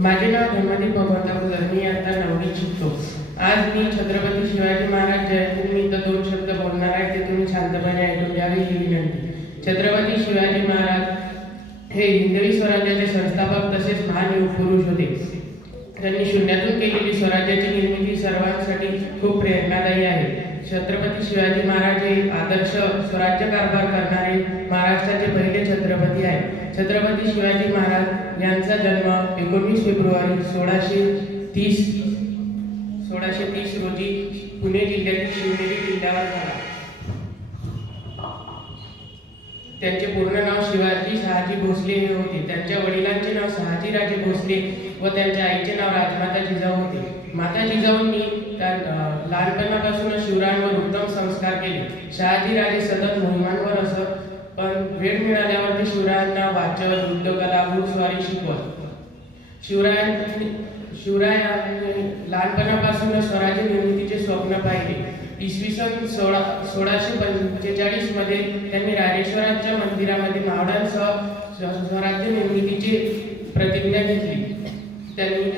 माझे नाव धर्मदीप भगवंत मी आता नववी शिकतो. आज मी छत्रपती शिवाजी महाराज जयंतीनिमित्त दोन शब्द बोलणार आहे. ते तुम्ही शांतपणे ऐकून घ्यावे ही विनंती. छत्रपती शिवाजी महाराज हे हिंदवी स्वराज्याचे संस्थापक तसेच महान युग पुरुष होते. त्यांनी शून्यातून केलेली स्वराज्याची निर्मिती सर्वांसाठी खूप प्रेरणादायी आहे. छत्रपती शिवाजी महाराज हे आदर्श स्वराज्य कारभार करणारे महाराष्ट्राचे पहिले छत्रपती आहे छत्रपती शिवाजी महाराज यांचा जन्म एकोणीस फेब्रुवारी सोळाशे तीस सोळाशे तीस रोजी पुणे जिल्ह्यातील शिवनेरी किल्ल्यावर झाला. त्यांचे पूर्ण नाव शिवाजी शहाजी भोसले हे होते. त्यांच्या वडिलांचे नाव शहाजीराजे भोसले व त्यांच्या आईचे नाव राजमाता जिजाऊ होते. माता जिजाऊंनी त्या लहानपणापासूनच शिवरायांवर उत्तम संस्कार केले. शहाजीराजे सतत मोहिमांवर असत पण वेळ मिळाल्या वाचन उद्योगाला घुडस्वारी शिकवत. शिवरायांनी शिवरायांनी लहानपणापासूनच स्वराज्य निर्मितीचे स्वप्न पाहिले. इसवी सन सोळा सोळाशे पंचेचाळीसमध्ये त्यांनी राजेश्वराच्या मंदिरामध्ये मावळ्यांसह स्वराज्य निर्मितीची प्रतिज्ञा घेतली. त्यांनी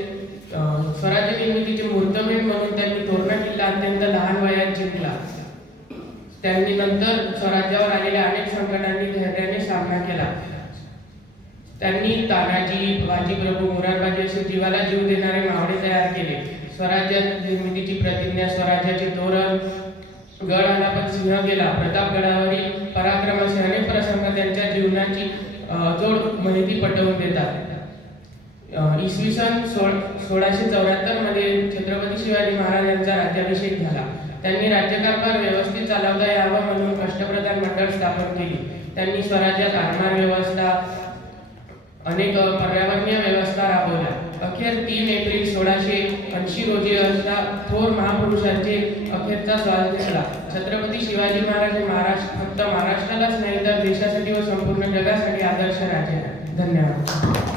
स्वराज्य निर्मितीचे मुहूर्तमेढ म्हणून त्यांनी तोरणा किल्ला अत्यंत लहान वयात जिंकला. त्यांनी नंतर स्वराज्य त्यांनी तानाजी बाजीप्रभू मुरारबाजी असे जीवाला जीव देणारे मावळे तयार केले. स्वराज्य निर्मितीची प्रतिज्ञा स्वराज्याचे तोरण गड आला पण सिंह गेला. प्रतापगडावरील पराक्रमाचे अनेक प्रसंग त्यांच्या जीवनाची जोड माहिती पटवून देतात. इसवी सन सोळ सोळाशे चौऱ्याहत्तरमध्ये छत्रपती शिवाजी महाराज यांचा राज्याभिषेक झाला. त्यांनी राज्यकारभार व्यवस्थित चालवता यावा म्हणून कष्टप्रधान मंडळ स्थापन केली. त्यांनी स्वराज्यात आरमार व्यवस्था अनेक पर्यावरणीय व्यवस्था राबवल्या. अखेर तीन एप्रिल सोळाशे ऐंशी रोजी असता थोर महापुरुषांचे अखेरचा श्वास घेतला छत्रपती शिवाजी महाराज हे महाराष्ट्र फक्त महाराष्ट्रालाच नाही तर देशासाठी व संपूर्ण जगासाठी आदर्श राजे धन्यवाद.